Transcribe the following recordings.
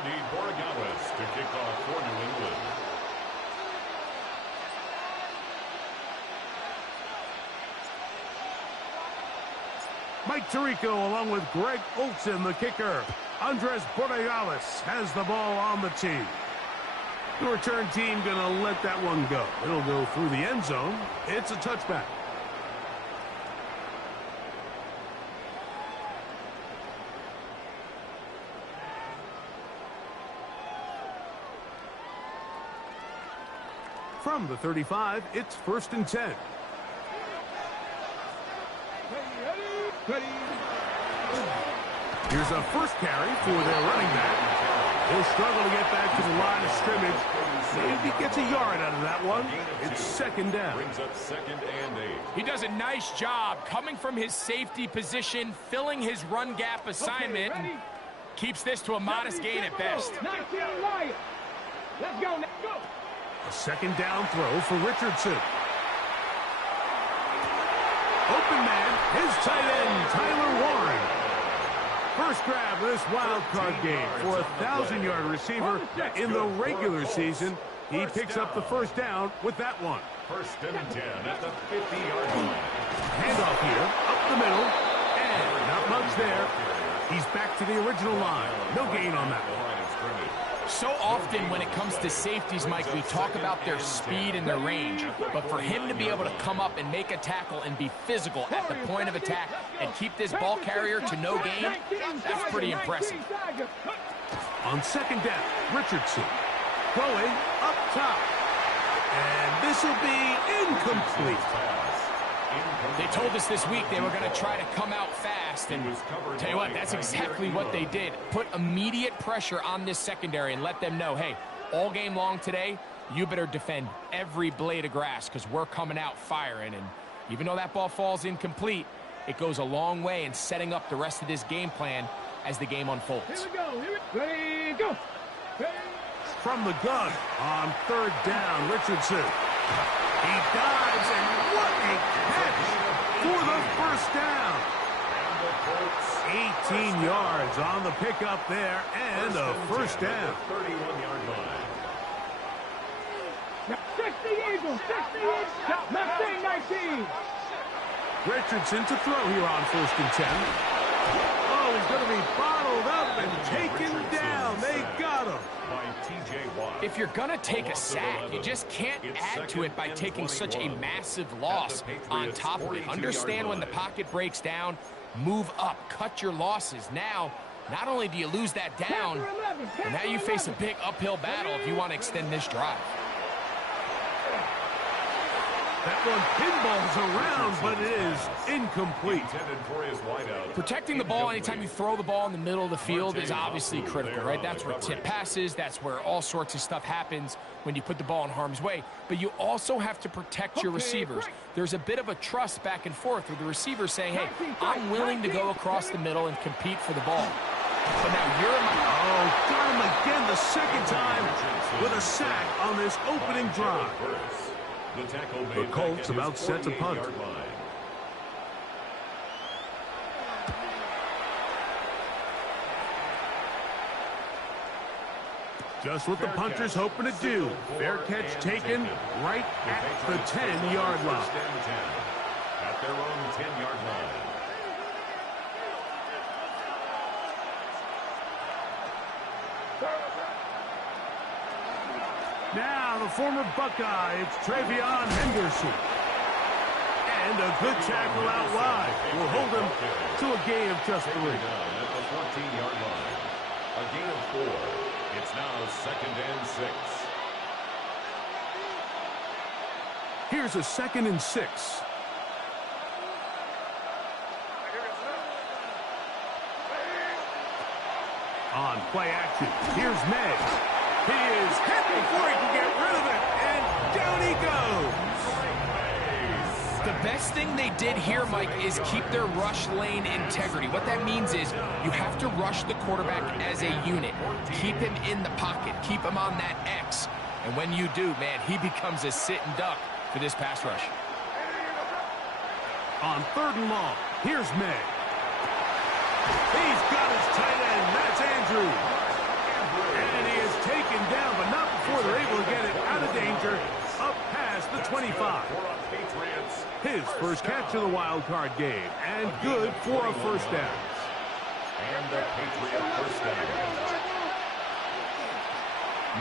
To kick off for New England. Mike Tirico along with Greg Olson, the kicker. Andres Borregales has the ball on the tee. The return team going to let that one go. It'll go through the end zone. It's a touchback. From the 35, it's 1st and 10. Here's a first carry for their running back. He'll struggle to get back to the line of scrimmage. Maybe gets a yard out of that one. It's 2nd down. Brings up 2nd and 8. He does a nice job coming from his safety position, filling his run gap assignment, and keeps this to a modest gain at best. Let's go. A 2nd down throw for Richardson. Open man, his tight end, Tyler Warren. First grab of this wild card game for a 1,000-yard receiver in the regular season. He picks up the 1st down with that one. 1st and 10 at the 50-yard line. Handoff here, up the middle, and not much there. He's back to the original line. No gain on that one. So often when it comes to safeties, Mike, we talk about their speed and their range. But for him to be able to come up and make a tackle and be physical at the point of attack and keep this ball carrier to no gain, that's pretty impressive. On 2nd down, Richardson going up top. And this will be incomplete. They told us this week they were going to try to come out fast, and tell you what, that's exactly what they did. Put immediate pressure on this secondary and let them know, hey, all game long today, you better defend every blade of grass because we're coming out firing. And even though that ball falls incomplete, it goes a long way in setting up the rest of this game plan as the game unfolds. Here we go. Ready, go. From the gun on 3rd down, Richardson. He dives, and what a catch for the 1st down. 18 yards on the pickup there, and a 1st down. 31-yard line. 60 Eagles, 60 Eagles, Mustang 19. Richardson to throw here on 1st and 10. Oh, he's going to be bottled up and taken down. They got him. If you're going to take a sack, you just can't add to it by taking such a massive loss on top of it. Understand when the pocket breaks down, move up, cut your losses. Now, not only do you lose that down, but now you face a big uphill battle if you want to extend this drive. That one pinballs around, but it is incomplete. Protecting the ball anytime you throw the ball in the middle of the field is obviously critical, right? That's where tip passes, that's where all sorts of stuff happens when you put the ball in harm's way. But you also have to protect your receivers. There's a bit of a trust back and forth with the receiver saying, hey, I'm willing to go across the middle and compete for the ball. But now you're in my... Oh, got him again the 2nd time with a sack on this opening drive. The Colts about set to punt. Just what the punter's hoping to do. Fair catch taken right at the 10-yard line. At their own 10-yard line. Now the former Buckeye, it's Travion Henderson. And a good tackle out wide will hold him to a gain of just 3. At the 14-yard line. A gain of 4. It's now 2nd and 6. Here's a 2nd and 6. On play action, here's May. He is hit before he can get rid of it, and down he goes. The best thing they did here, Mike, is keep their rush lane integrity. What that means is you have to rush the quarterback as a unit. Keep him in the pocket. Keep him on that X. And when you do, man, he becomes a sitting duck for this pass rush. On 3rd and long, here's May. He's got his tight end. That's Andrews. And he is taken down, but not before they're able to get it out of danger, up past the 25. His first catch of the wild card game, and good for a first down. And the Patriot first down.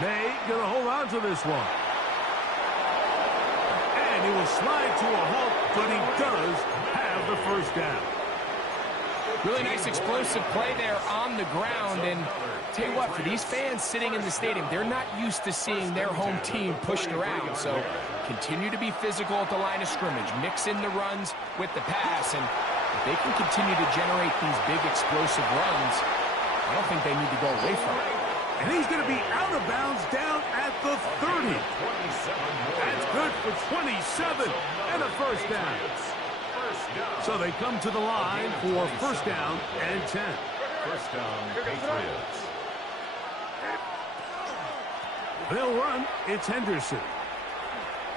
May going to hold on to this one. And he will slide to a halt, but he does have the first down. Really nice explosive play there on the ground. And tell you what, for these fans sitting in the stadium, they're not used to seeing their home team pushed around. So continue to be physical at the line of scrimmage. Mix in the runs with the pass. And if they can continue to generate these big explosive runs, I don't think they need to go away from it. And he's going to be out of bounds down at the 30. That's good for 27 and a first down. So they come to the line for first down and 10. First down, Patriots. They'll run. It's Henderson.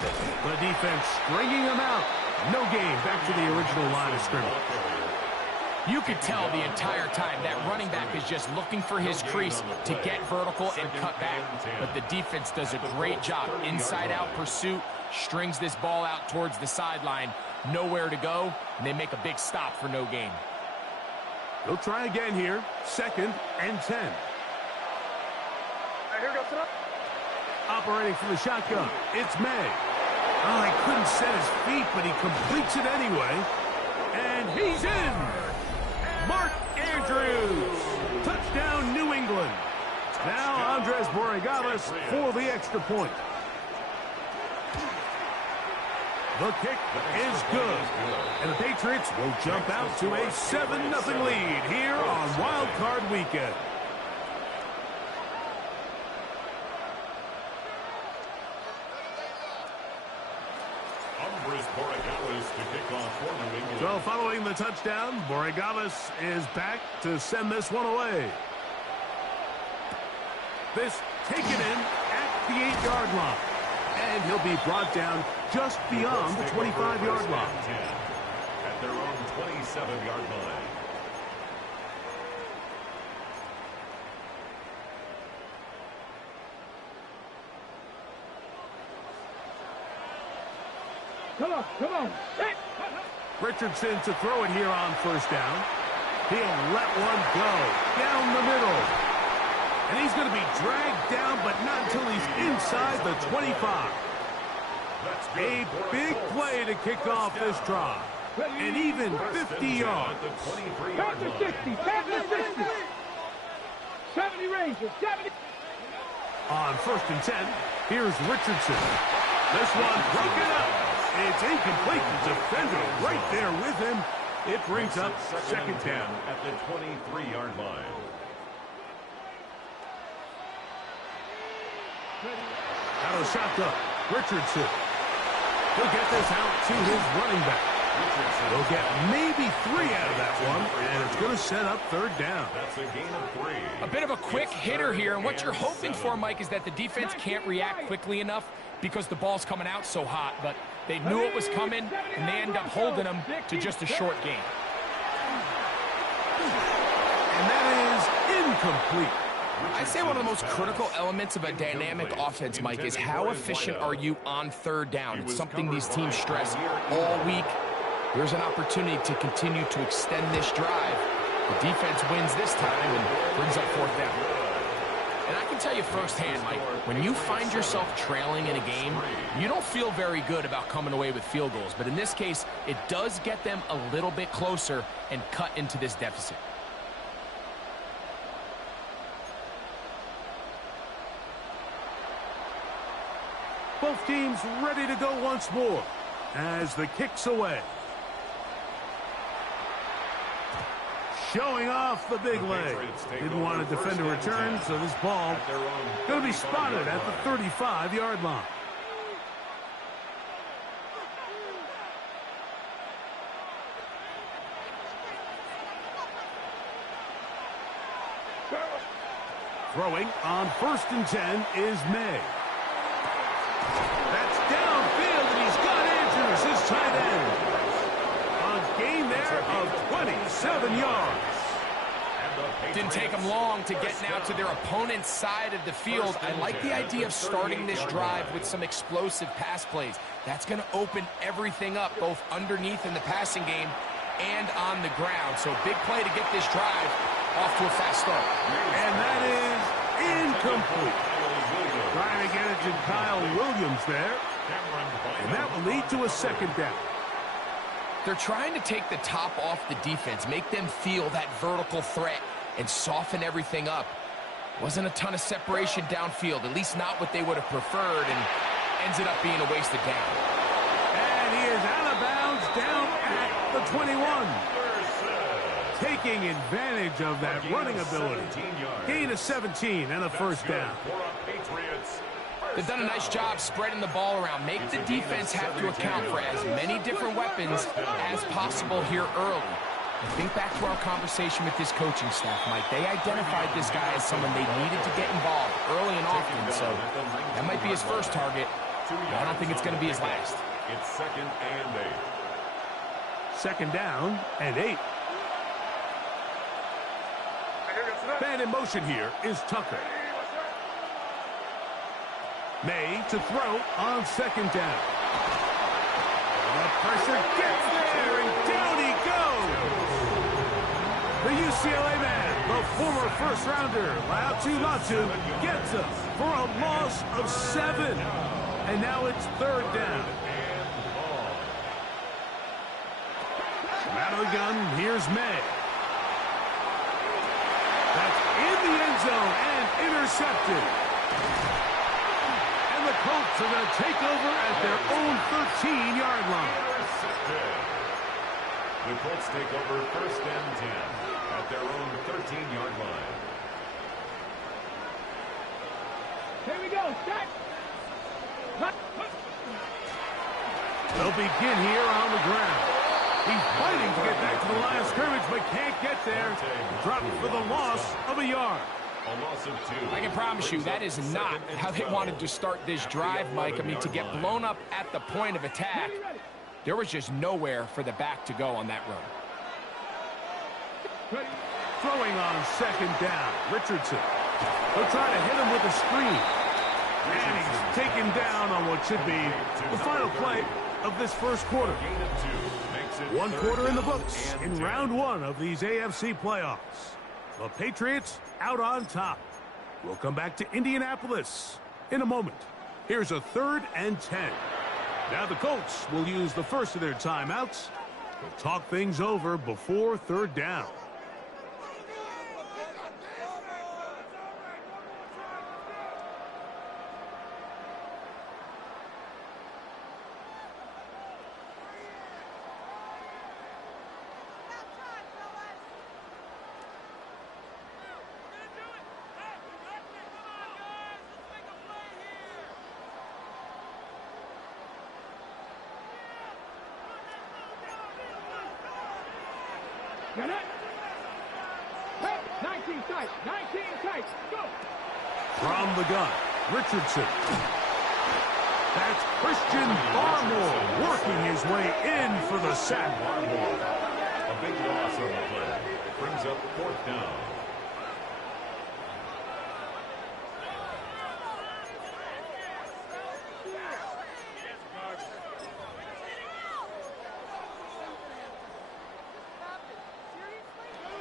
The defense stringing him out. No gain back to the original line of scrimmage. You could tell the entire time that running back is just looking for his crease to get vertical and cut back. But the defense does a great job. Inside-out pursuit, strings this ball out towards the sideline. Nowhere to go, and they make a big stop for no gain. They'll try again here. Second and 10. Operating from the shotgun, it's May. Oh, he couldn't set his feet, but he completes it anyway. And he's in. Mark Andrews. Touchdown, New England. Now Andres Borregales for the extra point. The kick is good. And the Patriots will jump out to a 7-0 lead here on Wild Card Weekend. So following the touchdown, Borregales is back to send this one away. This taken in at the 8-yard line. And he'll be brought down just beyond the 25-yard line. At their own 27-yard line. Come on. Hey. Richardson to throw it here on first down. He'll let one go down the middle. And he's going to be dragged down, but not until he's inside the 25. A big play to kick off this drive. And even 50 yards. Pass the 60. Pass the 60. 70 Rangers. 70. On first and 10, here's Richardson. This one broken up. It's incomplete. The defender right there with him. It brings up second down at the 23-yard line. Out of the shotgun, Richardson. He'll get this out to his running back. He'll get maybe 3 out of that one, and it's going to set up third down. That's a gain of 3. A bit of a quick hitter here, and what you're hoping for, Mike, is that the defense can't react quickly enough because the ball's coming out so hot, but they knew it was coming, and they end up holding them to just a short gain. And that is incomplete. I'd say one of the most critical elements of a dynamic offense, Mike, is how efficient are you on third down. It's something these teams stress all week. Here's an opportunity to continue to extend this drive. The defense wins this time and brings up fourth down. And I can tell you firsthand, Mike, when you find yourself trailing in a game, you don't feel very good about coming away with field goals. But in this case, it does get them a little bit closer and cut into this deficit. Both teams ready to go once more as the kick's away. Showing off the big leg. Didn't want to defend a return, so this ball going to be spotted at the 35-yard line. Throwing on first and 10 is May. That's downfield, and he's got Andrews, his tight end. A gain there of 27 yards. Didn't take them long to get now to their opponent's side of the field. I like the idea of starting this drive with some explosive pass plays. That's going to open everything up, both underneath in the passing game and on the ground. So big play to get this drive off to a fast start. And that is incomplete. Trying to get it to Kyle Williams there. And that will lead to a second down. They're trying to take the top off the defense, make them feel that vertical threat, and soften everything up. Wasn't a ton of separation downfield, at least not what they would have preferred, and ends it up being a wasted down. And he is out of bounds down at the 21. Taking advantage of that running ability. Gain of 17 and a first down. They've done a nice job spreading the ball around. Make the defense have to account for as many different weapons as possible here early. And think back to our conversation with this coaching staff, Mike. They identified this guy as someone they needed to get involved early and often. So that might be his first target. But I don't think it's going to be his last. It's 2nd and 8. Second down and 8. Man in motion here is Tucker. May to throw on second down. The pressure gets there, and down he goes. The UCLA man, the former first-rounder, Latu, gets up for a loss of 7. And now it's third down. From out of the gun, here's May. That's in the end zone and intercepted. And the Colts are going to take over at their own 13-yard line. The Colts take over 1st and 10 at their own 13-yard line. Here we go. Set. They'll begin here on the ground. He's fighting to get back to the line of scrimmage, but can't get there. Dropped for the loss of a yard. A loss of 2. I can promise you that is not how they wanted to start this drive, Mike. I mean, to get blown up at the point of attack, there was just nowhere for the back to go on that run. Throwing on second down, Richardson. They'll try to hit him with a screen. And he's taken down on what should be the final play of this first quarter. One quarter in the books in round 1 of these AFC playoffs. The Patriots out on top. We'll come back to Indianapolis in a moment. Here's a 3rd and 10. Now the Colts will use the first of their timeouts to talk things over before third down. Got it. Hey, 19 tight. 19 tight. Go. From the gun, Richardson. That's Christian Barmore working his way in for the sack. A big loss on the play. Brings up 4th down.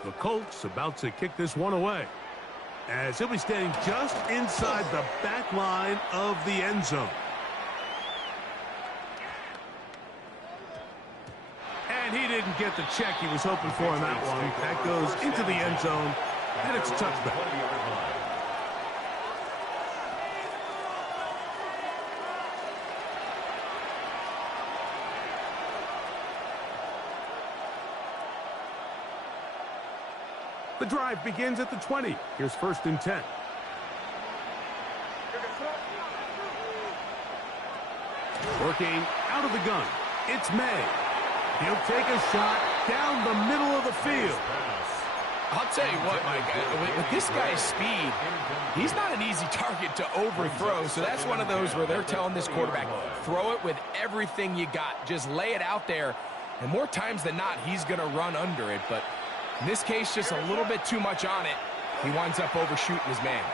The Colts about to kick this one away, as he'll be standing just inside the back line of the end zone. And he didn't get the check he was hoping for on that one. That goes into the end zone, and it's a touchback. The drive begins at the 20. Here's 1st and 10. Working out of the gun. It's May. He'll take a shot down the middle of the field. I'll tell you what, Mike, with this guy's speed, he's not an easy target to overthrow. So that's one of those where they're telling this quarterback, throw it with everything you got. Just lay it out there. And more times than not, he's going to run under it. But In this case, just a little bit too much on it. He winds up overshooting his man.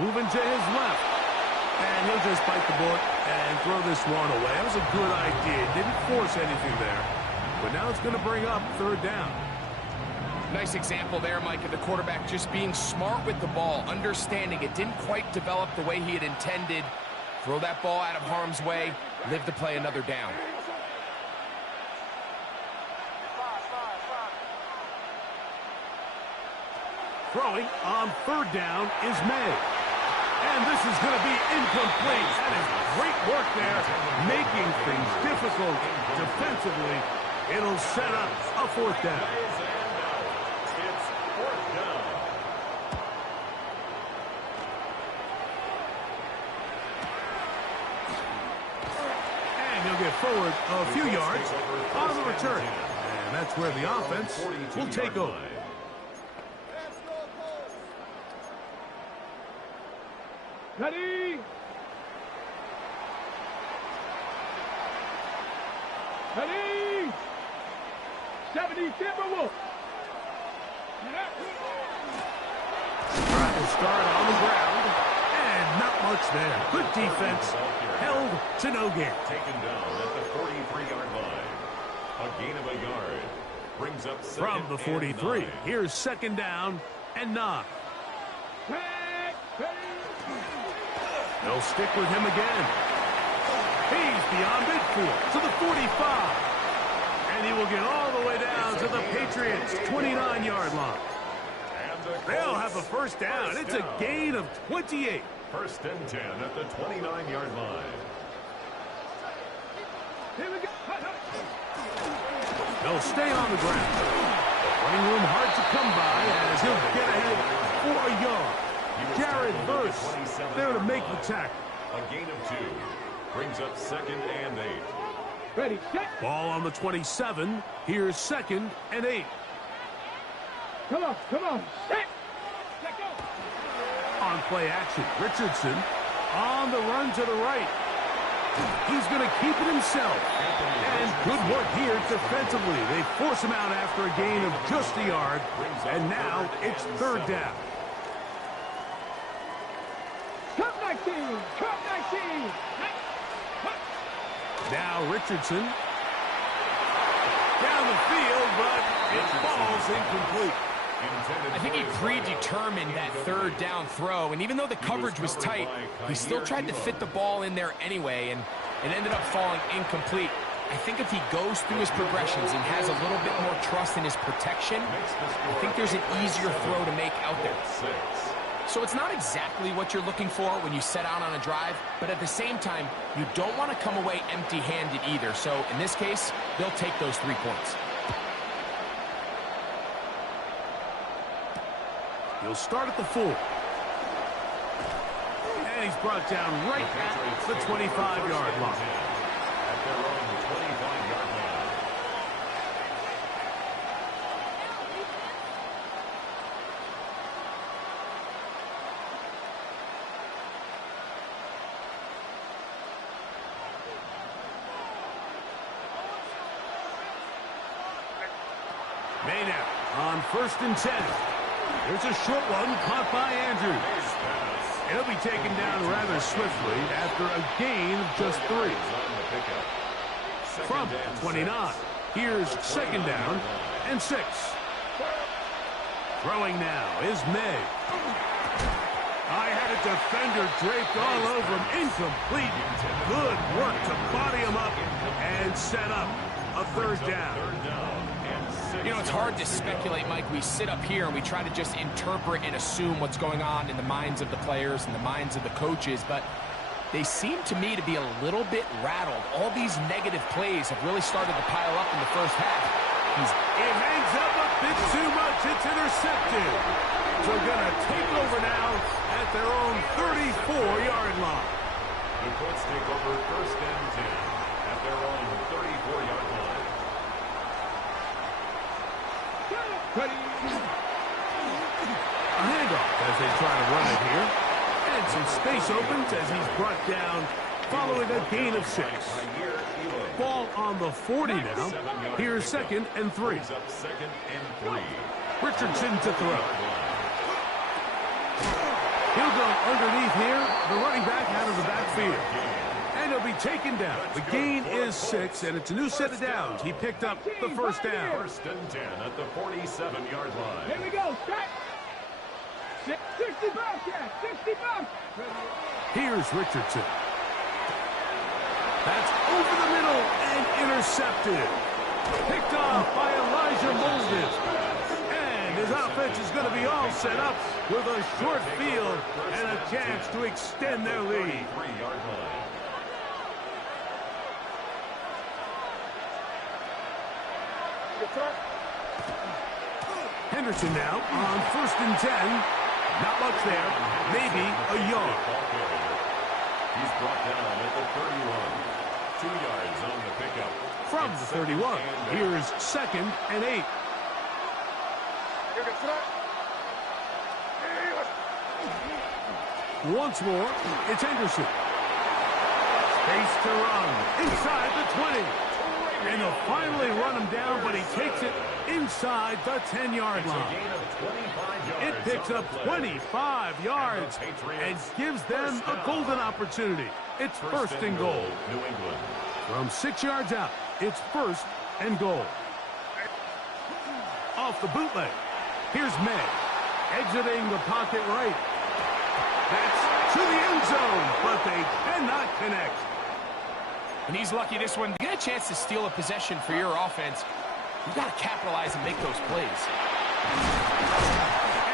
Moving to his left. And he'll just bite the bullet and throw this one away. That was a good idea. Didn't force anything there. But now it's going to bring up third down. Nice example there, Mike, of the quarterback just being smart with the ball, understanding it didn't quite develop the way he had intended. Throw that ball out of harm's way, live to play another down. Throwing on third down is May. And this is going to be incomplete. That is great work there, making things difficult defensively. It'll set up a fourth down. It's fourth down. And he'll get forward a few yards on the return. And that's where the offense will take over. Ready? Ready? 70 Timberwolves. Trying to start on the ground. And not much there. Good defense. Held to no gain. Taken down at the 43-yard line. A gain of a yard. Brings up From the 43, here's second down and 9. They'll stick with him again. He's beyond midfield to the 45. And he will get all the way down to the Patriots' 29-yard line. They'll have the first down. It's a gain of 28. First and 10 at the 29-yard line. Here we go. They'll stay on the ground. Running room hard to come by as he'll get ahead for a yard. Jared Verse there to make the tackle. A gain of 2. Brings up second and 8. Ready, set. Ball on the 27. Here's second and 8. Come on, set. Let go. On play action, Richardson on the run to the right. He's going to keep it himself. And good work here defensively. They force him out after a gain of just a yard. And now it's third down. Cup 19. Now Richardson down the field, but it falls incomplete. I think he predetermined that third down throw, and even though the coverage was tight, he still tried to fit the ball in there anyway, and it ended up falling incomplete. I think if he goes through his progressions and has a little bit more trust in his protection, I think there's an easier throw to make out there. So it's not exactly what you're looking for when you set out on a drive, but at the same time, you don't want to come away empty-handed either. So in this case, they'll take those 3 points. He'll start at the 4. And he's brought down right at the 25-yard line. At their own 25-yard line. Maynard on first and 10. There's a short one caught by Andrews. He'll be taken down rather swiftly after a gain of just 3. From 29, here's second down and 6. Throwing now is May. I had a defender draped all over him. Incomplete. Good work to body him up and set up a third down. You know, it's hard to speculate, Mike. We sit up here and we try to just interpret and assume what's going on in the minds of the players and the minds of the coaches, but they seem to me to be a little bit rattled. All these negative plays have really started to pile up in the first half. It hangs up a bit too much. It's intercepted. So going to take over now at their own 34-yard line. The Colts take over first and 10 at their own 34-yard line. Ready. A handoff as they try to run it here. And some space opens as he's brought down following a gain of 6. Ball on the 40 now. Here's 2nd and 3. Second and 3. Richardson to throw. He'll go underneath here. The running back out of the backfield. And he'll be taken down. The gain is 6, and it's a new set of downs. He picked up the first down. 1st and 10 at the 47-yard line. Here we go. Strike. 60 bucks, yeah. 60 bucks. Here's Richardson. That's over the middle and intercepted. Picked off by Elijah Molden. And his offense is going to be all set up with a short field and a chance to extend their lead. 3-yard line. Henderson now on 1st and 10. Not much there. Maybe a yard. He's brought down at the 31. 2 yards on the pickup. From the 31, here's 2nd and 8. Once more, it's Henderson. Space to run inside the 20. And they'll finally run him down, but he takes it inside the 10-yard line. It picks up 25 yards and gives them a golden opportunity. It's 1st and goal. New England. From 6 yards out, it's 1st and goal. Off the bootleg. Here's May. Exiting the pocket right. That's to the end zone, but they cannot connect. And he's lucky this one. You get a chance to steal a possession for your offense. You got to capitalize and make those plays.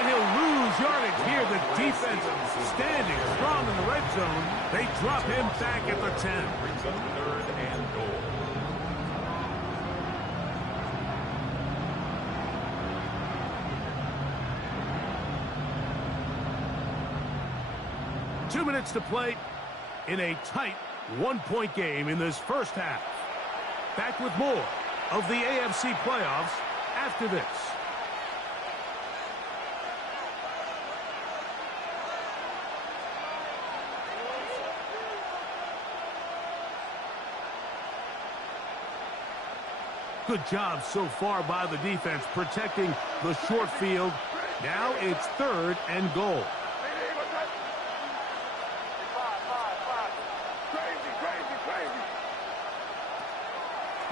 And he'll lose yardage here. The defense standing strong in the red zone. They drop him back at the 10. Brings up 3rd and goal. Two minutes to play in a tight one-point game in this first half. Back with more of the AFC playoffs after this. Good job so far by the defense protecting the short field. Now it's 3rd and goal.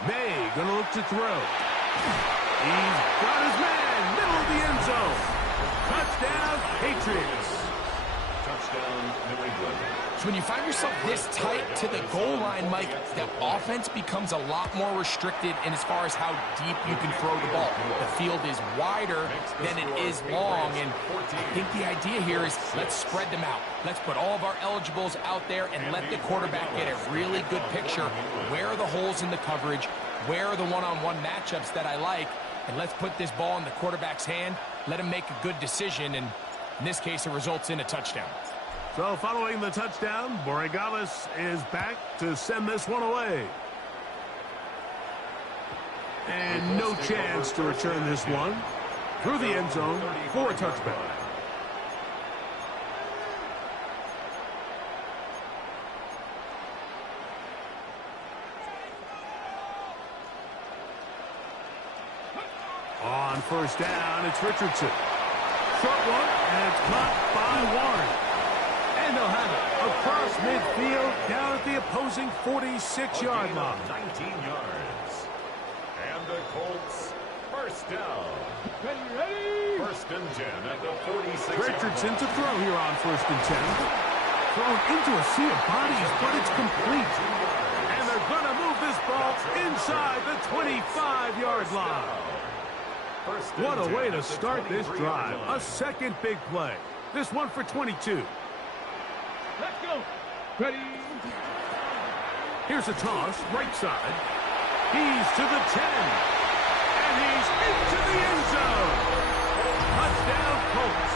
May gonna look to throw. He's got his man, middle of the end zone. Touchdown, Patriots. Touchdown, New England. So when you find yourself this tight to the goal line, Mike, the offense becomes a lot more restricted in as far as how deep you can throw the ball. The field is wider than it is long, and I think the idea here is let's spread them out. Let's put all of our eligibles out there and let the quarterback get a really good picture. Where are the holes in the coverage? Where are the one-on-one matchups that I like? And let's put this ball in the quarterback's hand, let him make a good decision, and in this case, it results in a touchdown. So following the touchdown, Borregales is back to send this one away. And no chance to return this one through the end zone for a touchback. On 1st down, it's Richardson. Short one, and it's caught by Warren. And they'll have it across midfield down at the opposing 46-yard line. 19 yards. And the Colts, 1st down. Ready? 1st and 10 at the 46. Richardson to throw here on 1st and 10. Thrown into a sea of bodies, but it's complete. And they're going to move this ball inside the 25-yard line. What a way to start this drive. A second big play. This one for 22. Let's go. Ready? Here's a toss, right side. He's to the 10. And he's into the end zone. Touchdown, Colts.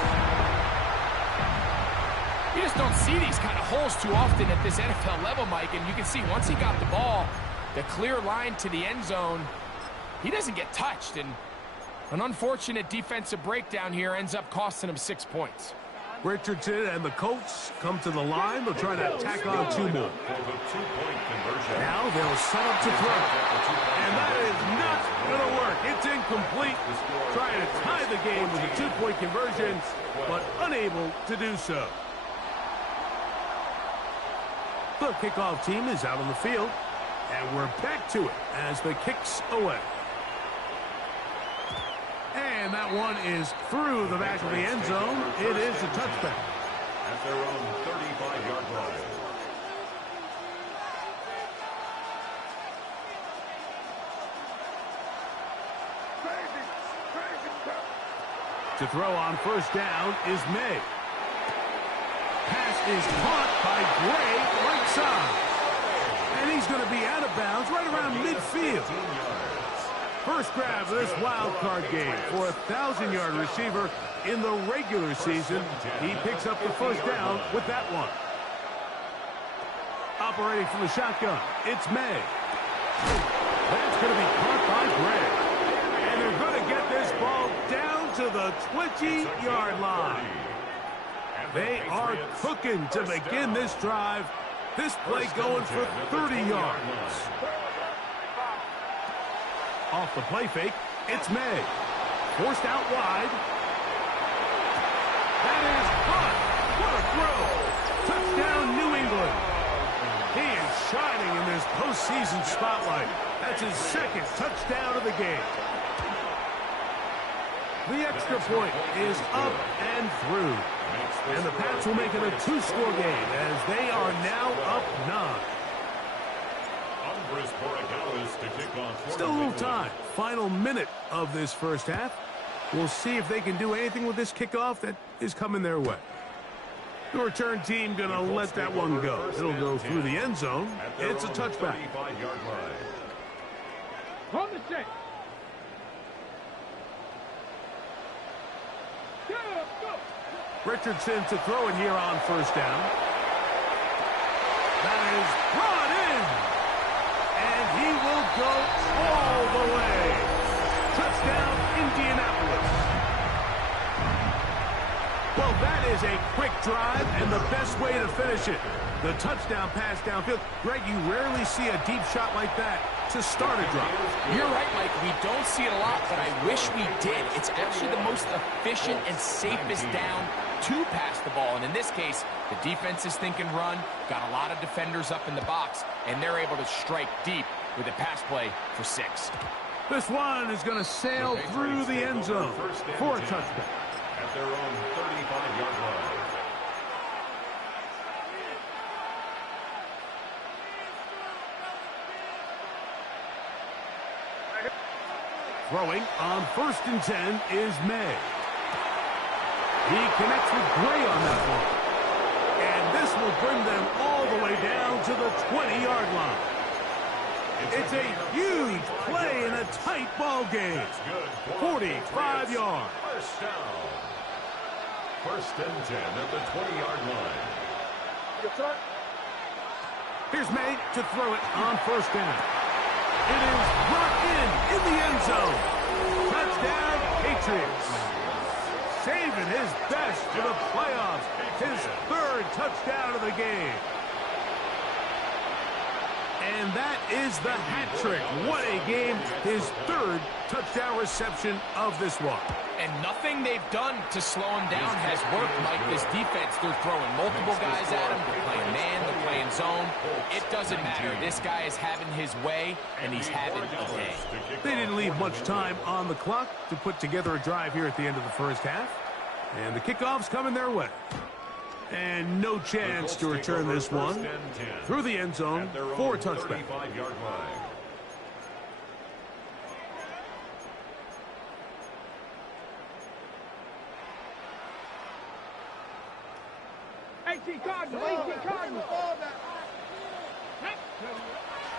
You just don't see these kind of holes too often at this NFL level, Mike. And you can see once he got the ball, the clear line to the end zone, he doesn't get touched. And an unfortunate defensive breakdown here ends up costing him 6 points. Richardson and the Colts come to the line. They'll try to tack on 2 more. Now they'll set up to throw. And that is not going to work. It's incomplete. Trying to tie the game with a 2-point conversion, but unable to do so. The kickoff team is out on the field, and we're back to it as the kick's away. And that one is through the back of the end zone. It is a touchback. At their own 35-yard line. To throw on first down is May. Pass is caught by Gray right side. And he's going to be out of bounds right around midfield. First grab of this wild card game for a 1,000-yard receiver in the regular season. He picks up the first down with that one. Operating from the shotgun, it's May. That's going to be caught by Gray. And they're going to get this ball down to the 20-yard line. They are cooking to begin this drive. This play going for 30 yards. Off the play fake, it's May. Forced out wide. That is caught. What a throw. Touchdown, New England. He is shining in this postseason spotlight. That's his second touchdown of the game. The extra point is up and through. And the Pats will make it a 2-score game as they are now up 9. Still a little time. Final minute of this first half. We'll see if they can do anything with this kickoff that is coming their way. The return team going to let that one go. It'll go through the end zone. It's a touchback. On the set. Richardson to throw it here on first down. That is brought in. And he will go all the way. Touchdown, Indianapolis. Well, that is a quick drive and the best way to finish it. The touchdown pass downfield. Greg, you rarely see a deep shot like that to start a drive. You're right, Mike. We don't see it a lot, but I wish we did. It's actually the most efficient and safest down to pass the ball. And in this case, the defense is thinking run, got a lot of defenders up in the box, and they're able to strike deep with a pass play for 6. This one is going to sail through the end zone for a touchback. At their own 35-yard line. Throwing on first and 10 is May. He connects with Gray on that one. And this will bring them all the way down to the 20-yard line. It's a huge play in a tight ball game. 45 yards. First down. First and 10 at the 20-yard line. Here's May to throw it on first down. It is brought in the end zone. Touchdown, Patriots. Saving his best for the playoffs. His 3rd touchdown of the game. And that is the hat trick. What a game. His 3rd touchdown reception of this one. And nothing they've done to slow him down has worked, Mike. This defense, they're throwing multiple guys at him. They're playing man, they're playing zone. It doesn't matter. This guy is having his way, and he's having a day. They didn't leave much time on the clock to put together a drive here at the end of the first half. And the kickoff's coming their way. And no chance to return this one through the end zone for a touchback.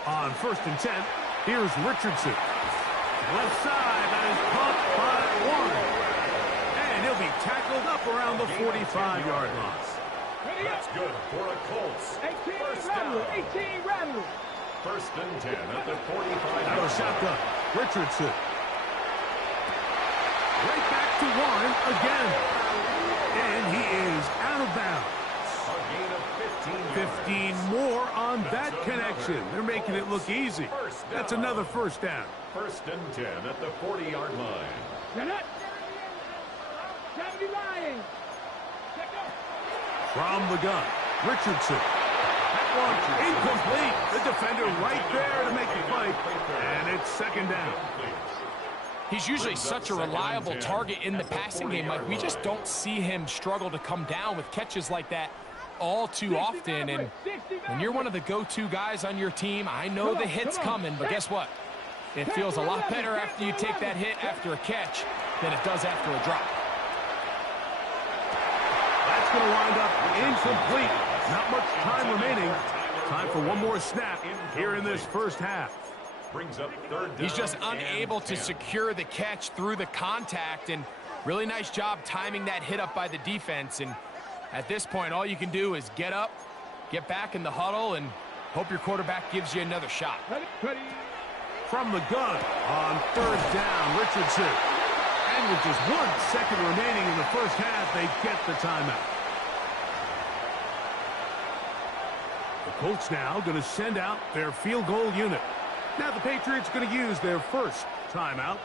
On first and 10, here's Richardson. Left side, that is caught by Warren. And he'll be tackled up around the 45-yard line. That's good for a Colts. 18 rattle. First and 10 at the 45. Out of shotgun, Richardson. Right back to Warren again. And he is out of bounds. A gain of 15 yards. 15 more on that connection. They're making it look easy. That's another first down. First and 10 at the 40-yard line. Get it. 70 lying. From the gun, Richardson. That one incomplete. The defender right there to make the fight. And it's second down. He's usually such a reliable target in the passing game, Mike. We just don't see him struggle to come down with catches like that all too often. And when you're one of the go-to guys on your team, I know the hit's coming, but guess what? It feels a lot better after you take that hit after a catch than it does after a drop. That's going to wind up incomplete. Not much time remaining. Time for one more snap here in this first half. Brings up third down. He's just unable to secure the catch through the contact, and really nice job timing that hit up by the defense. And at this point, all you can do is get up, get back in the huddle, and hope your quarterback gives you another shot. From the gun on third down, Richardson. And with just 1 second remaining in the first half, they get the timeout. The Colts now going to send out their field goal unit. Now the Patriots going to use their first timeout.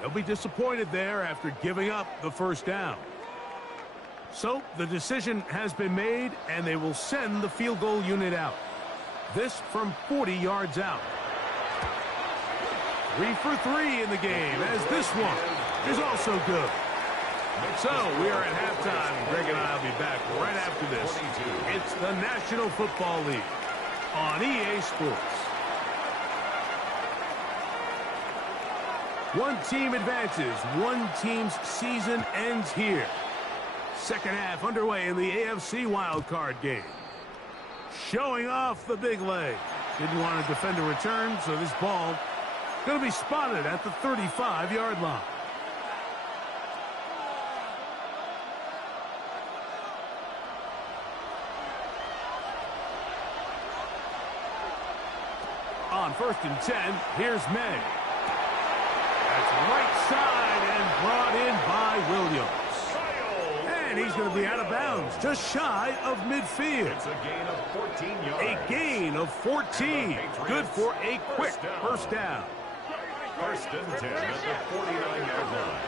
They'll be disappointed there after giving up the first down. So the decision has been made, and they will send the field goal unit out. This from 40 yards out. 3 for 3 in the game, as this one is also good. So we are at halftime. Greg and I will be back right after this. It's the National Football League on EA Sports. One team advances. One team's season ends here. Second half underway in the AFC wildcard game. Showing off the big leg. Didn't want to defend a return, so this ball going to be spotted at the 35-yard line. On first and 10, here's May. That's right side and brought in by Williams. And he's going to be out of bounds, just shy of midfield. It's a gain of 14 yards. A gain of 14. Good for a quick first down. First and 10 at the 49-yard line.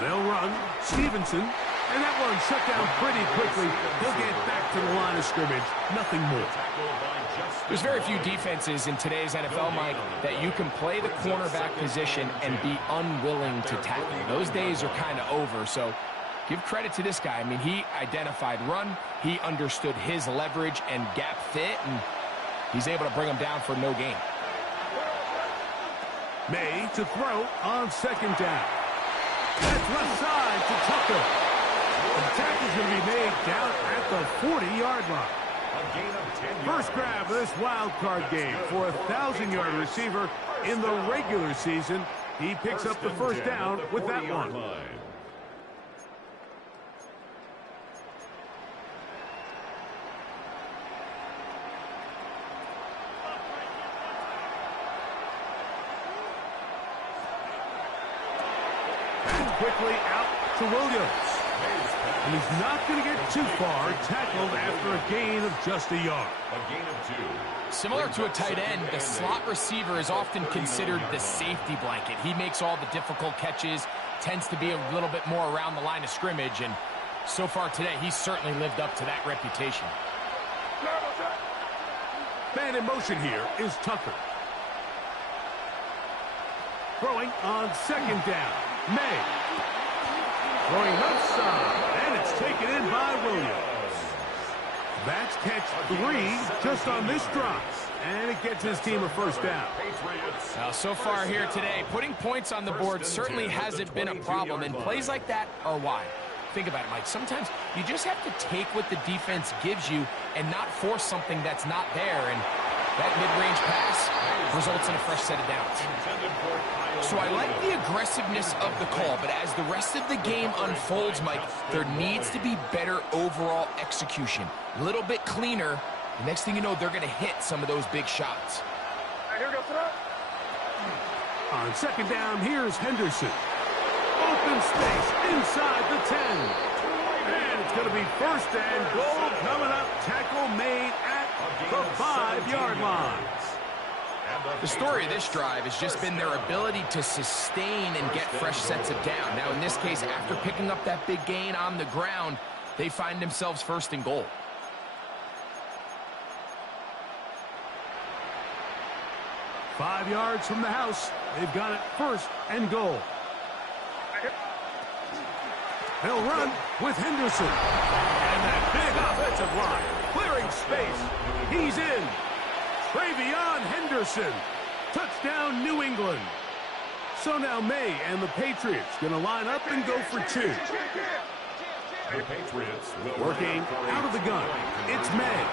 They'll run. Stevenson. And that one shut down pretty quickly. He'll get back to the line of scrimmage. Nothing more. There's very few defenses in today's NFL, Mike, that you can play the cornerback position and be unwilling to tackle. Those days are kind of over, so give credit to this guy. I mean, he identified run, he understood his leverage and gap fit, and he's able to bring him down for no gain. May to throw on second down. That's left side to Tucker. The tackle's going to be made down at the 40-yard line. A gain of 10 yards. First grab of this wild card game for a 1,000-yard receiver in the regular season. He picks up the first down with that one. And quickly out to Williams. And he's not going to get too far, tackled after a gain of just a yard. A gain of 2. Similar to a tight end, the slot receiver is often considered the safety blanket. He makes all the difficult catches, tends to be a little bit more around the line of scrimmage, and so far today, he's certainly lived up to that reputation. Man in motion here is Tucker. Throwing on second down. May. Throwing left side, and it's taken in by Williams. That's catch 3 just on this drop, and it gets his team a first down. Now, so far here today, putting points on the board certainly hasn't been a problem, and plays like that are why. Think about it, Mike. Sometimes you just have to take what the defense gives you and not force something that's not there, and that mid-range pass results in a fresh set of downs. So I like the aggressiveness of the call, but as the rest of the game unfolds, Mike, there needs to be better overall execution. A little bit cleaner. The next thing you know, they're going to hit some of those big shots. On second down, here's Henderson. Open space inside the 10. And it's going to be first and goal coming up. Tackle made at the 5-yard line. The story of this drive has just been their ability to sustain and get fresh sets of down. Now, in this case, after picking up that big gain on the ground, they find themselves first and goal. Five yards from the house. They've got it first and goal. They'll run with Henderson. And that big offensive line clearing space. He's in. Travion Henderson. Touchdown, New England. So now May and the Patriots going to line up and go for two. The Patriots will working out of the gun. It's May.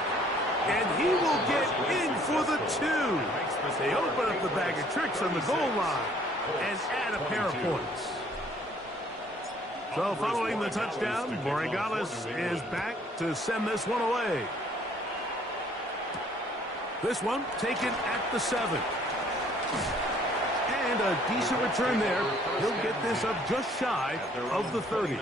And he will get in for the two. They open up the bag of tricks on the goal line and add a pair of points. So following the touchdown, Borregales is back to send this one away. This one taken at the 7. And a decent return there. He'll get this up just shy of the 30.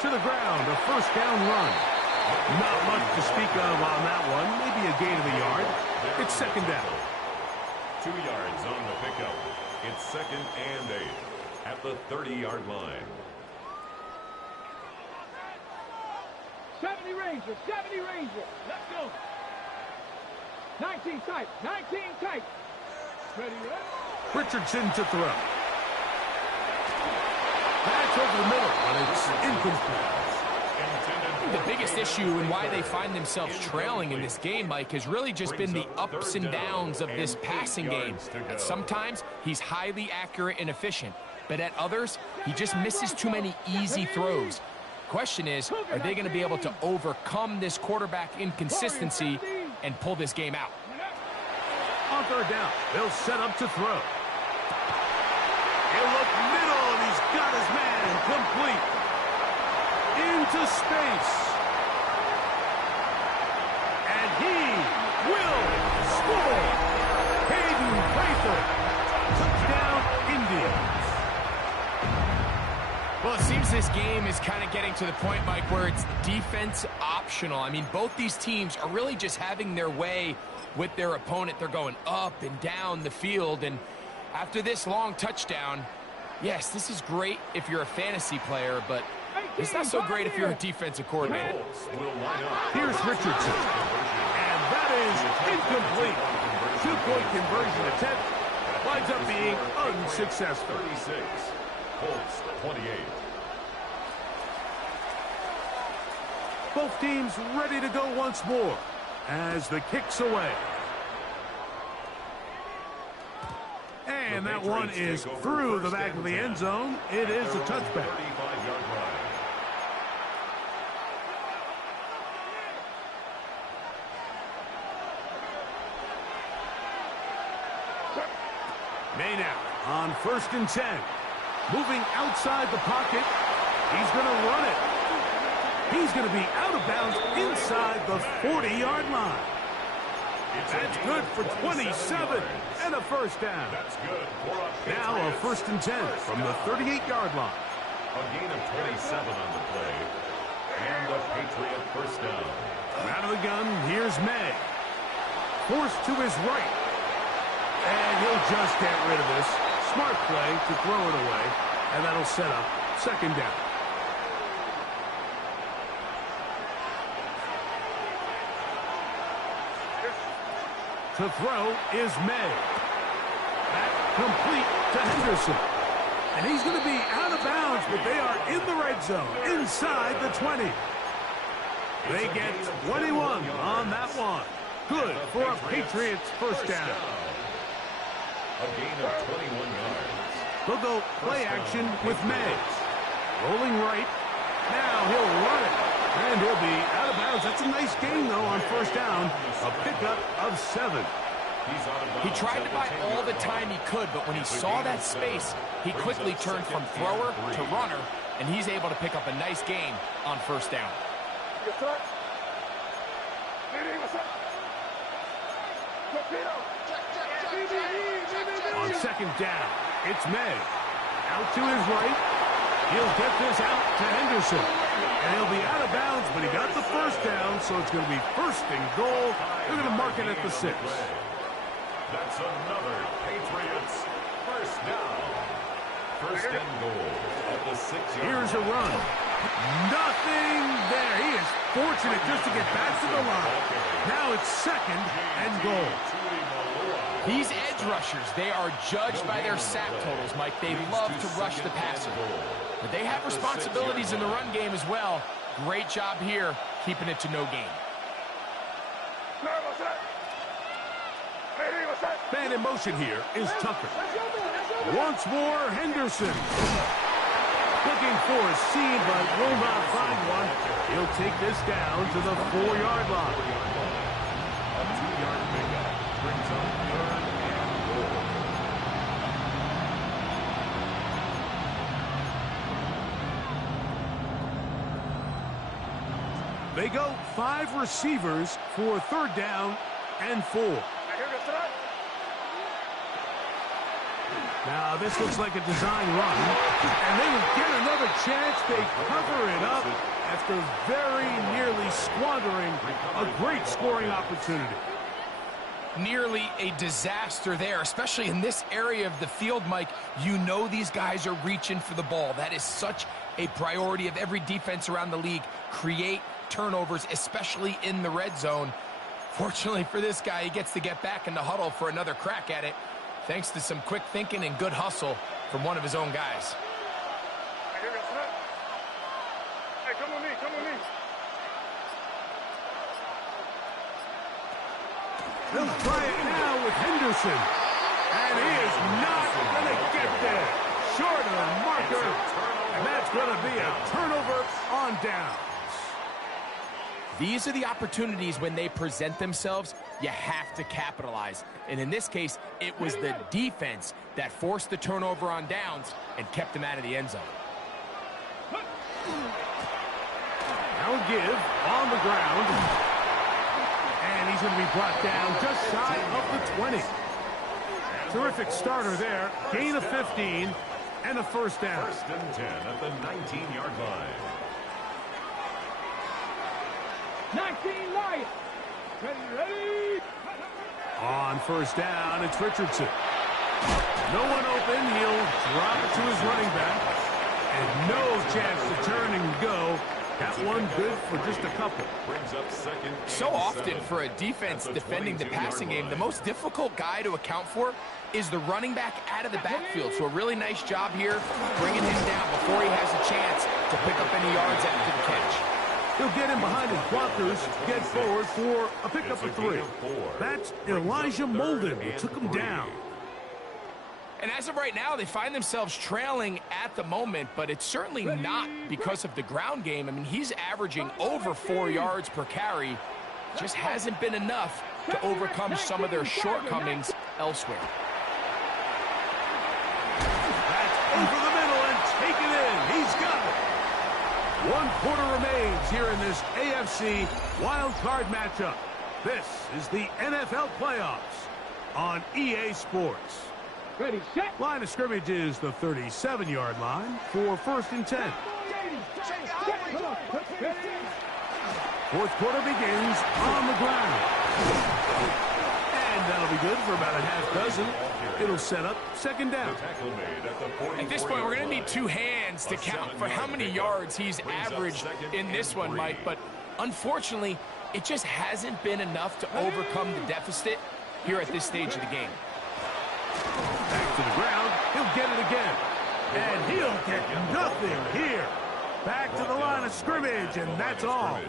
To the ground, a first down run. Not much to speak of on that one. Maybe a gain of a yard. It's second down. 2 yards on the pickup. It's second and 8 at the 30-yard line. 70 Rangers, 70 Rangers. Let's go. 19 tight, 19 tight. Ready, ready? Richardson to throw. Pass over the middle, but it's incomplete. The biggest issue and why they find themselves trailing in this game, Mike, has really just been the ups and downs of this passing game. At sometimes, he's highly accurate and efficient, but at others, he just misses too many easy throws. Question is, are they going to be able to overcome this quarterback inconsistency and pull this game out? On third down, they'll set up to throw. He'll look middle, and he's got his man complete. Into space. And he will score. Hayden Prather. Touchdown, Indians. Well, it seems this game is kind of getting to the point, Mike, where it's defense optional. I mean, both these teams are really just having their way with their opponent. They're going up and down the field, and after this long touchdown, yes, this is great if you're a fantasy player, but it's not so great if you're a defensive coordinator. Here's Richardson. And that is incomplete. 2-point conversion attempt winds up being unsuccessful. 36, Colts 28. Both teams ready to go once more as the kick's away. And that one is through the back of the end zone. It is a touchback. 35-yard line. May now on first and 10. Moving outside the pocket. He's going to run it. He's going to be out of bounds inside the 40-yard line. That's good for 27 and a first down. That's good. Now a first and 10 from the 38-yard line. A gain of 27 on the play. And a Patriot first down. Out of the gun, here's May. Forced to his right. And he'll just get rid of this. Smart play to throw it away. And that'll set up second down. To throw is May. That complete to Henderson. And he's going to be out of bounds, but they are in the red zone, inside the 20. They get 21 on that one. Good for a Patriots first down. A gain of 21 yards. They'll go play action with May. Rolling right. Now he'll run it. And he'll be out of bounds. That's a nice gain, though, on first down. A pickup of 7. He tried to buy all the time he could, but when he saw that space, he quickly turned from thrower to runner, and he's able to pick up a nice gain on first down. On second down, it's May. Out to his right. He'll get this out to Henderson. And he'll be out of bounds, but he got the first down, so it's going to be first and goal. They're going to mark it at the 6. That's another Patriots first down. First and goal at the 6-yard. Here's a run. Nothing there. He is fortunate just to get back to the line. Now it's second and goal. These edge rushers, they are judged by their sack totals, Mike. They love to rush the passer. But they have responsibilities in the run game as well. Great job here, keeping it to no gain. Man in motion here is Tucker. Once more, Henderson. Looking for a seam, but will not find one. He'll take this down to the 4-yard line. A 2-yard pickup brings up third and goal. They go 5 receivers for third down and 4. Now, this looks like a design run, and they will get another chance. They cover it up after very nearly squandering a great scoring opportunity. Nearly a disaster there, especially in this area of the field, Mike. You know these guys are reaching for the ball. That is such a priority of every defense around the league. Create turnovers, especially in the red zone. Fortunately for this guy, he gets to get back in the huddle for another crack at it, thanks to some quick thinking and good hustle from one of his own guys. Hey, come with me, come with me. They'll try it now with Henderson. And he is not going to get there. Short of the marker. And that's going to be a turnover on downs. These are the opportunities when they present themselves, you have to capitalize. And in this case, it was the defense that forced the turnover on downs and kept them out of the end zone. Now a give on the ground. And he's going to be brought down just shy of the 20. Terrific starter there. Gain of 15 and a first down. First and 10 at the 19-yard line. 19 Lions. Ready. On first down, it's Richardson. No one open. He'll drop it to his running back. And no chance to turn and go. That one good for just a couple. Brings up second. So often for a defense defending the passing game, the most difficult guy to account for is the running back out of the backfield. So a really nice job here bringing him down before he has a chance to pick up any yards after the catch. He'll get him behind his blockers, get forward for a pickup of 3. That's Elijah Molden who took him down. And as of right now, they find themselves trailing at the moment, but it's certainly not because of the ground game. I mean, he's averaging over 4 yards per carry. Just hasn't been enough to overcome some of their shortcomings elsewhere. That's over the middle and taken in. He's got it. 1 quarter remains here in this AFC wild card matchup. This is the NFL playoffs on EA Sports. Ready, set. Line of scrimmage is the 37-yard line for first and 10. Fourth quarter begins on the ground. And that'll be good for about a half dozen. It'll set up second down. At this point, we're going to need 2 hands to count for how many yards he's averaged in this one, Mike. But unfortunately, it just hasn't been enough to overcome the deficit here at this stage of the game. Back to the ground. He'll get it again. And he'll get nothing here. Back to the line of scrimmage, and that's all.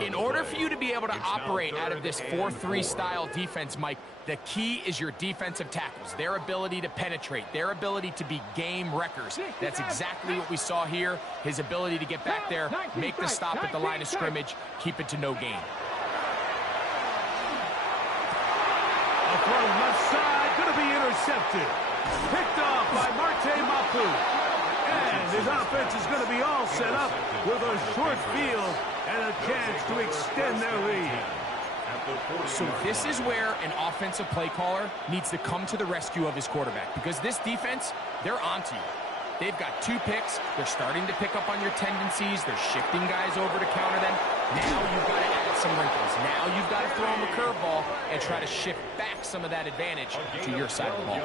In order for you to be able to operate out of this 4-3 style defense, Mike, the key is your defensive tackles, their ability to penetrate, their ability to be game wreckers. That's exactly what we saw here, his ability to get back there, make the stop at the line of scrimmage, keep it to no gain. A throw left side, going to be intercepted. Picked off by Marte Mapu. And his offense is going to be all set up with a short field and a chance to extend their lead. So this is where an offensive play caller needs to come to the rescue of his quarterback, because this defense, they're onto you. They've got 2 picks. They're starting to pick up on your tendencies. They're shifting guys over to counter them. Now you've got to add some wrinkles. Now you've got to throw him a curveball and try to shift back some of that advantage to your side of the ball.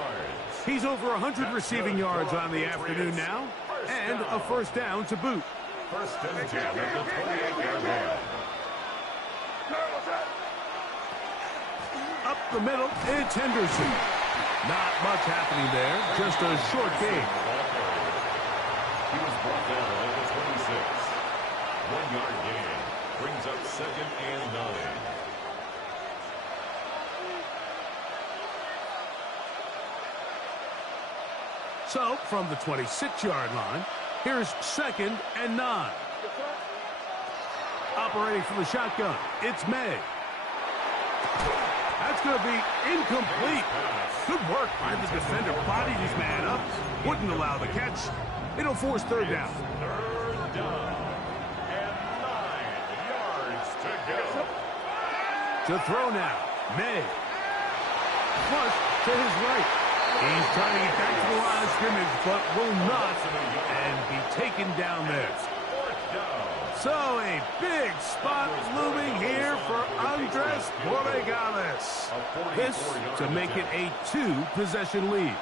He's over 100 receiving yards on the afternoon now, and a first down to boot. First and 10 at the 28-yard line. Up the middle, it's Henderson. Not much happening there, just a short game. He was brought down at the 26. 1-yard gain brings up 2nd and 9. So, from the 26-yard line, here's 2nd and 9. Operating from the shotgun, it's May. That's going to be incomplete. Good work by the defender. Bodied his man up. Wouldn't allow the catch. It'll force third down. Third down. And 9 yards to go. To throw now. May. Flush to his right. He's trying to get back to the line of scrimmage, but will not, and be taken down there. So a big spot looming here for Andres Borregales. This to make it a 2-possession lead.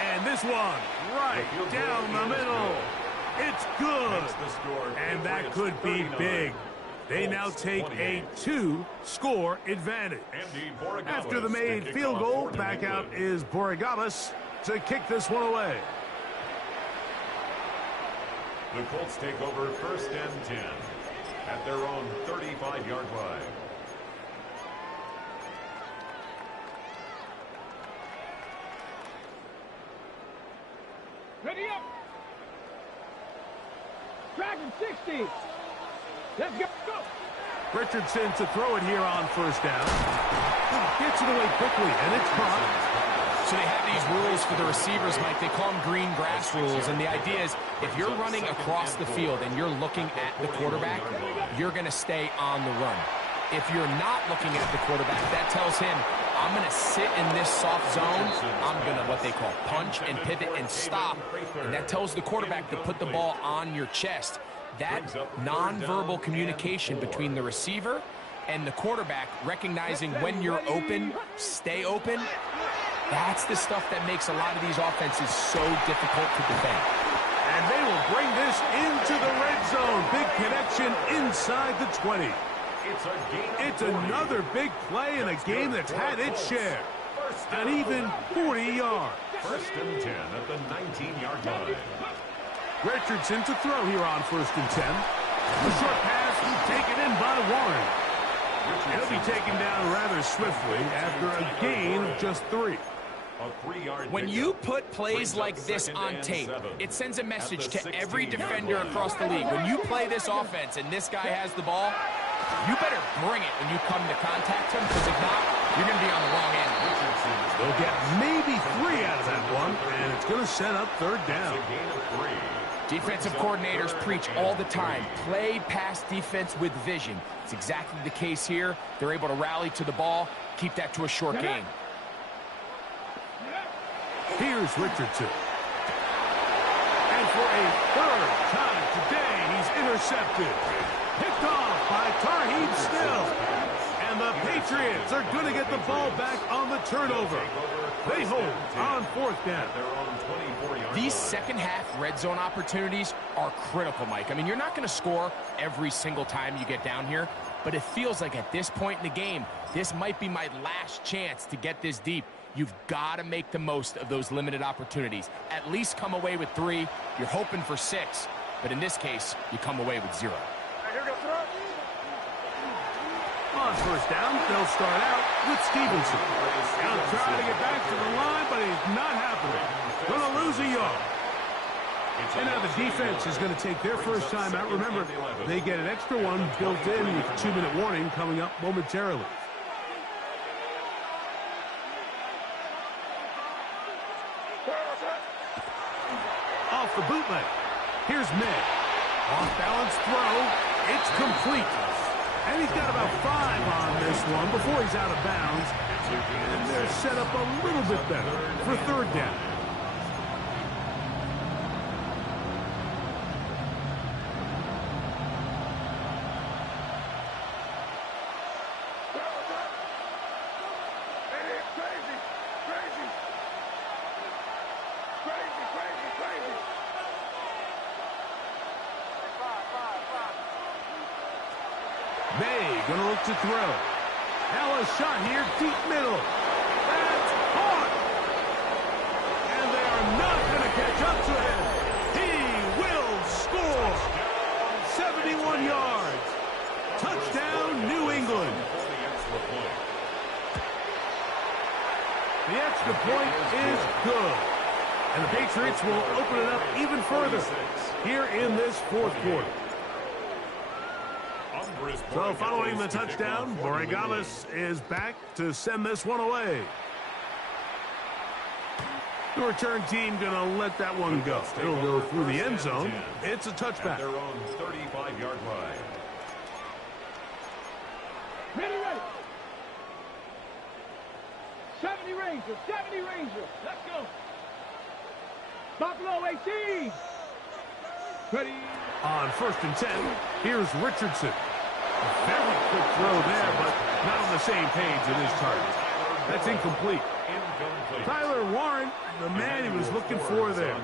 And this one, right down the middle. It's good. And that could be big. They now take a 2-score advantage. After the made field goal, back out is Borregales to kick this one away. The Colts take over 1st and 10 at their own 35-yard line. Ready up. Dragon 60. Let's go. Richardson to throw it here on first down. Gets it away quickly, and it's caught. So they have these rules for the receivers, Mike. They call them green grass rules. And the idea is if you're running across the field and you're looking at the quarterback, you're going to stay on the run. If you're not looking at the quarterback, that tells him, I'm going to sit in this soft zone. I'm going to what they call punch and pivot and stop. And that tells the quarterback to put the ball on your chest. That nonverbal communication between the receiver and the quarterback, recognizing when you're open, stay open, that's the stuff that makes a lot of these offenses so difficult to defend. And they will bring this into the red zone. Big connection inside the 20. It's another big play in a game that's had its share. An even 40 yards. 1st and 10 at the 19-yard line. Richardson to throw here on 1st and 10. The short pass taken in by Warren. He'll be taken down rather swiftly after a gain of just 3. When you put plays like this on tape, it sends a message to every defender across the league. When you play this offense and this guy has the ball, you better bring it when you come to contact him, because if not, you're going to be on the wrong end. They'll get maybe 3 out of that one, and it's going to set up third down. Defensive coordinators preach all the time, play pass defense with vision. It's exactly the case here. They're able to rally to the ball, keep that to a short gain. Here's Richardson. And for a third time today, he's intercepted. Picked off by Tarheeb Still. And the Patriots are going to get the ball back on the turnover. They hold on 4th down. These second-half red zone opportunities are critical, Mike. I mean, you're not going to score every single time you get down here, but it feels like at this point in the game, this might be my last chance to get this deep. You've got to make the most of those limited opportunities. At least come away with 3. You're hoping for 6. But in this case, you come away with 0. On first down, they'll start out with Stevenson. He'll try to get back to the line, but he's not happening. Going to lose a yard. And now the defense is going to take their first time out. Remember, they get an extra one built in with a 2-minute warning coming up momentarily. Off the bootleg. Here's May. Off-balance throw. It's complete. And he's got about 5 on this one before he's out of bounds. And they're set up a little bit better for third down. May going to look to throw. Now a shot here, deep middle. That's caught. And they are not going to catch up to him. He will score. 71 yards. Touchdown, New England. The extra point is good. And the Patriots will open it up even further here in this fourth quarter. So following the touchdown, Borregales is back to send this one away. The return team going to let that one go. It'll go through the end zone. It's a touchback. Their own 35-yard line. Ready, ready. 70 Rangers, 70 Rangers. Let's go. Buffalo 18. Ready. On 1st and 10, here's Richardson. A very quick throw there, but not on the same page with his target. That's incomplete. Tyler Warren, the man he was looking for there.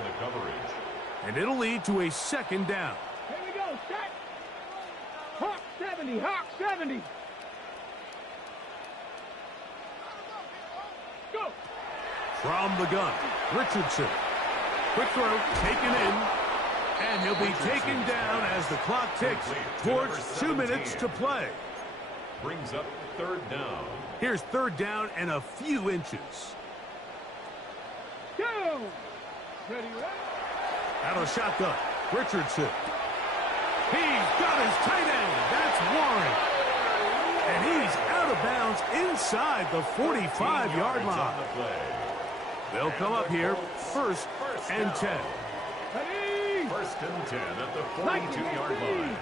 And it'll lead to a 2nd down. Here we go, set. Hawk 70, Hawk 70. Go. From the gun, Richardson. Quick throw, taken in. And he'll be taken down as the clock ticks towards 2 minutes to play. Brings up 3rd down. Here's 3rd down and a few inches. Go. Ready, ready. Out of the shotgun, Richardson. He's got his tight end. That's Warren. And he's out of bounds inside the 45-yard line. They'll come up here 1st and 10. Ready. 1st and 10 at the 42-yard line.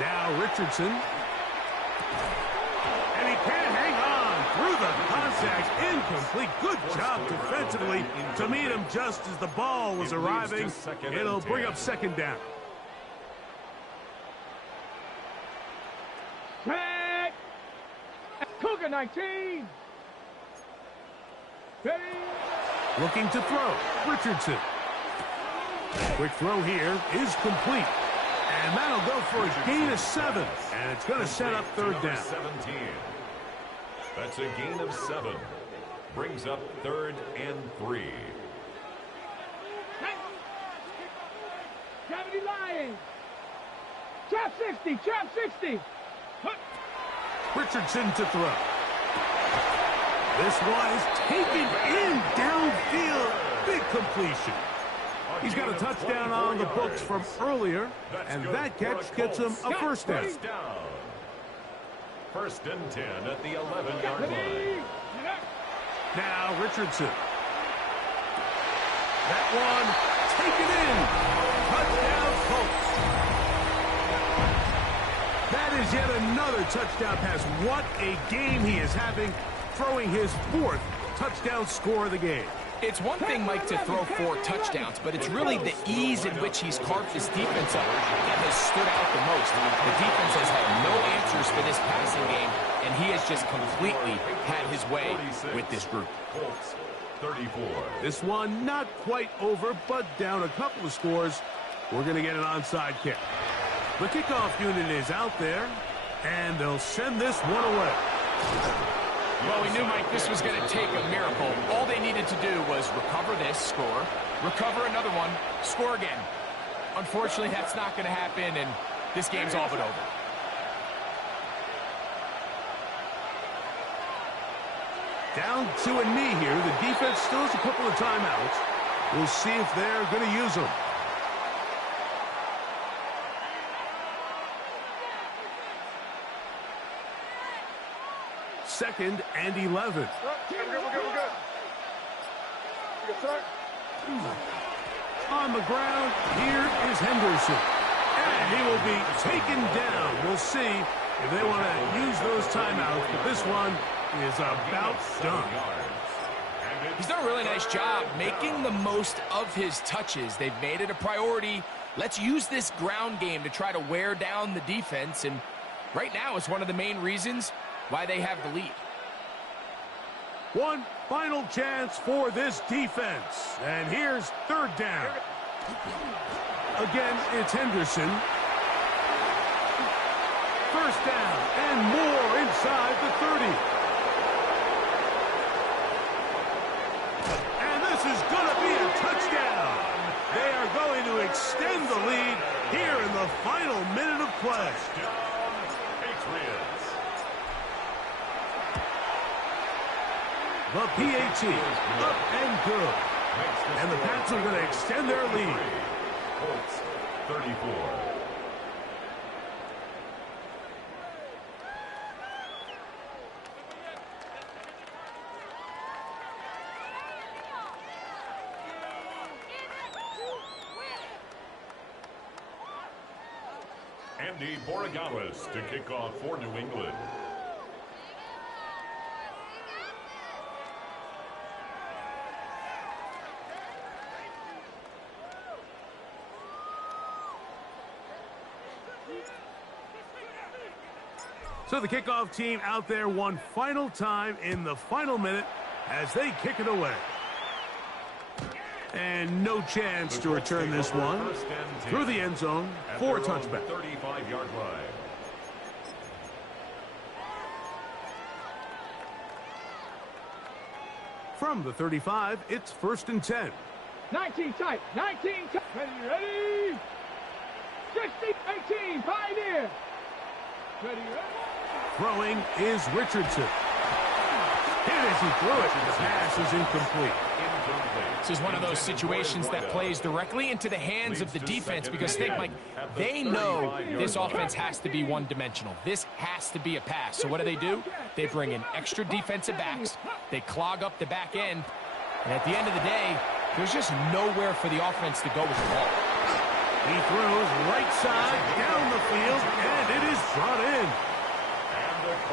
Now Richardson. And he can't hang on through the contact. Incomplete. Good job defensively to meet him just as the ball was arriving. It'll bring up 2nd down. Set. Cougar 19. Ready. Looking to throw. Richardson. Quick throw here is complete. And that'll go for a gain of 7. And it's going to set up 3rd down. 17. That's a gain of 7. Brings up 3rd and 3. 70 Lions. Trap 60, trap 60. Richardson to throw. This one is taken in downfield. Big completion. He's got a touchdown on the books from earlier, and that catch gets him a 1st down. 1st and 10 at the 11-yard line. Now Richardson. That one taken in. Touchdown Colts. That is yet another touchdown pass. What a game he is having, throwing his 4th touchdown score of the game. It's one thing, Mike, to throw 4 touchdowns, but it's really the ease in which he's carved his defense up that has stood out the most. The defense has had no answers for this passing game, and he has just completely had his way with this group. Colts 34. This one not quite over, but down a couple of scores. We're going to get an onside kick. The kickoff unit is out there, and they'll send this one away. Well, we knew, Mike, this was going to take a miracle. All they needed to do was recover this, score, recover another one, score again. Unfortunately, that's not going to happen, and this game's all but over. Down to a knee here. The defense still has a couple of timeouts. We'll see if they're going to use them. Second and 11. We're good. On the ground, here is Henderson. And he will be taken down. We'll see if they want to use those timeouts, but this one is about done. He's done a really nice job making the most of his touches. They've made it a priority. Let's use this ground game to try to wear down the defense, and right now it's one of the main reasons why they have the lead. One final chance for this defense. And here's third down. Again, it's Henderson. First down and more inside the 30. And this is going to be a touchdown. They are going to extend the lead here in the final minute of play. The PAT, up and good. And the Pats are going to extend their lead. Colts, 34. Andy Borregales to kick off for New England. So the kickoff team out there one final time in the final minute as they kick it away. And no chance to return this one through the end zone for a touchback. 35-yard line. From the 35, it's 1st and 10. 19 tight. 19 tight. Ready. 60, 18, pioneer. Ready. Throwing is Richardson. Hit as he threw it. The pass is incomplete. This is one of those situations that plays directly into the hands of the defense because think, Mike, they know this offense has to be one-dimensional. This has to be a pass. So what do? They bring in extra defensive backs. They clog up the back end. And at the end of the day, there's just nowhere for the offense to go with the ball. He throws right side down the field, and it is brought in.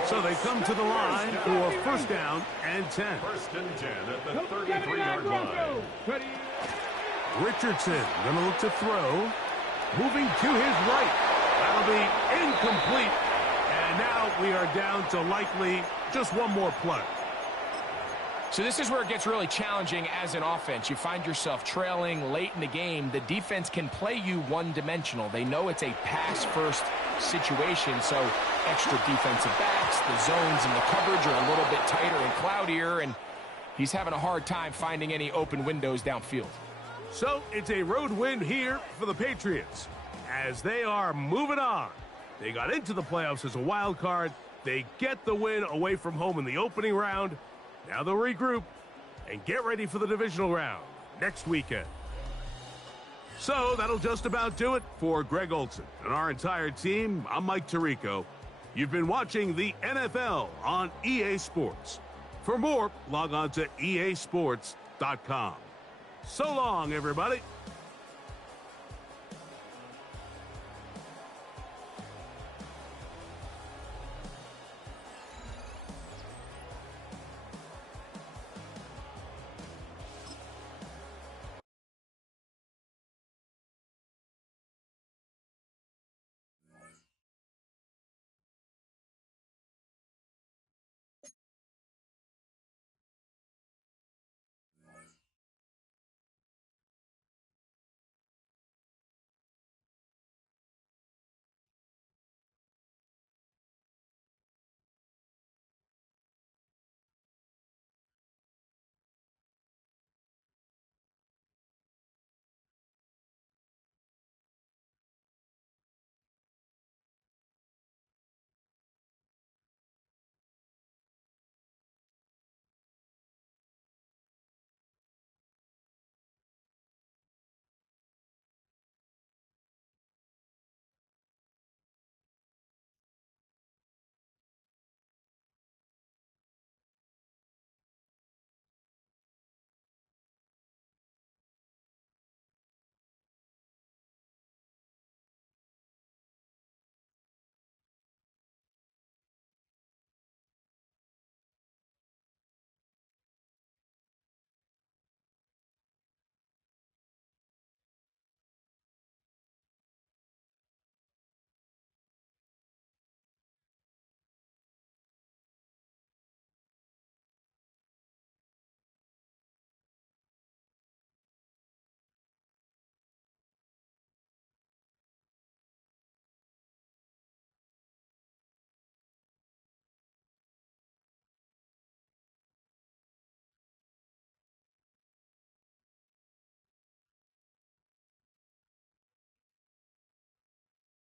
So they come to the line for 1st down and 10. 1st and 10 at the 33-yard line. Richardson going to look to throw. Moving to his right. That'll be incomplete. And now we are down to likely just one more play. So this is where it gets really challenging as an offense. You find yourself trailing late in the game. The defense can play you one-dimensional. They know it's a pass-first situation, so extra defensive backs, the zones and the coverage are a little bit tighter and cloudier, and he's having a hard time finding any open windows downfield. So it's a road win here for the Patriots as they are moving on. They got into the playoffs as a wild card. They get the win away from home in the opening round. Now they'll regroup and get ready for the divisional round next weekend. So that'll just about do it for Greg Olsen and our entire team. I'm Mike Tirico. You've been watching the NFL on EA Sports. For more, log on to easports.com. So long, everybody.